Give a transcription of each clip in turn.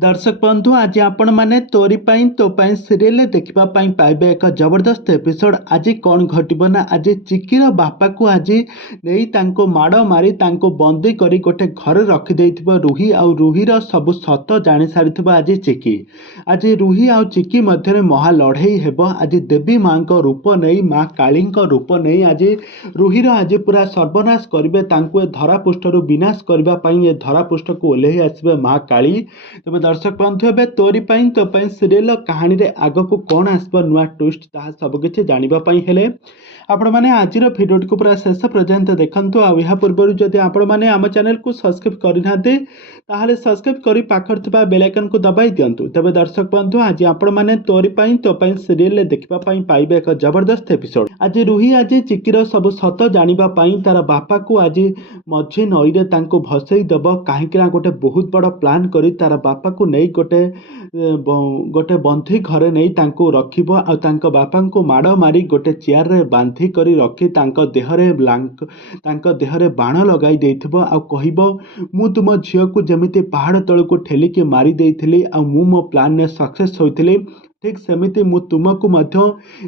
दर्शक बंधु आज आपण मैंने तोरी पाई तो पाई सीरियल देखा पाइबे एक जबरदस्त एपिसोड। आज कौन घटना ना आज चिकीर बापा को आज नहीं माड़ मारी बंदी करी गोटे घर रखिदे रुही आउ रुहीर सब सत जानी सारी आज चिकी। आज रुही आउ चिकी मध्य महा लड़ई हेब। आज देवी माँ रूप नहीं माँ काली रूप नहीं आज रुहीर आज पूरा सर्वनाश करेंगे। धरापृष्ठ विनाश करने धरापृष्ठ को ओह्लई आसवे माँ काली। तेज दर्शक बंधु ए तोरी पाई तो पाई सीरियल कहानी रे आग को कौन आसब नुआ ट्विस्ट ताहा सबकिछि जानिबा हेले आपण मैंने आज भिडियोटी को पूरा शेष पर्यंत देखंतु। आ पूर्व जदि आपण मैंने आम चैनल को सब्सक्राइब करनाते ताहले सब्सक्राइब करी पाखर थिबा बेल आइकन को दबाई दियंतु। तबे दर्शक बंधु आज आपण मैंने तोरी पाई तो पाई सीरियल देखिबा पाई पाइबे एक जबरदस्त एपिसोड। आज रुही आज चिकीर सब सत जानिबा पाई तार बापा को आज मझी नई रे तांको भसई दब कहीं गोटे बहुत बड़ प्लान करी तार बापा को नहीं गोटे गोटे बंधी घरे नहीं तांको रखिब आ तांको बापा को माड़ मारी गोटे चेयर रे बांधी करी रखी तांको देहरे बाण लगाई देथिबो आ कहिबो मु तुम झियो को जमिति पहाड़ तल को ठेलिकी मारी देइथिली आ मु मो प्लान ने सक्सेस होइथिली। ठीक सेमिति मु तुमको मध्य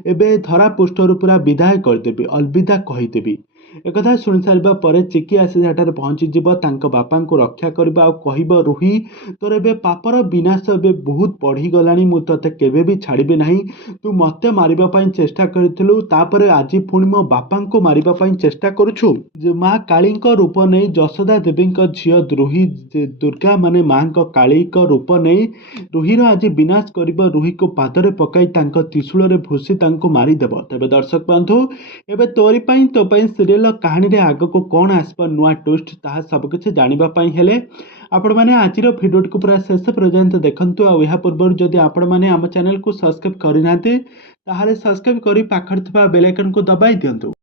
एबे धरा पृष्ठरु पूरा विदाय करदेबी अलविदा कहीदेबी। एक शुणी सारा पर चिकी आसी सेठार पहुँची बापा को रक्षा करबा आ कहब रुही तोर ए पापर विनाश ए बहुत बढ़ीगला मु ते केबे भी छाड़बी नहीं। तू मते मारिबा चेष्टा करिथिलु तापर आज पुणी मो बापा को मारिबा चेष्टा करुछु। माँ काली रूप नहीं जशोदा देवी झील रुही दुर्गा माने माँ काली रूप नहीं रुहीर आज विनाश कर रुही को पादरे पकाई त्रिशूल रे भूसी मारिदेव। तेज दर्शक बंधु एबे तोरी पाई तो पाई सीरियल कहानी रे आग को कौन आसब नुआ ट्विस्ट ताहा सबकिछि जानिबा पाई हेले आपण माने आज भिडियोटी को पूरा शेष पर्यंत देखंतु। आ पूर्व जदि आपण माने आम चैनल को सब्सक्राइब करनाते ताहले सब्सक्राइब करी पाखर थिबा बेल आइकन को दबाई दियंतु।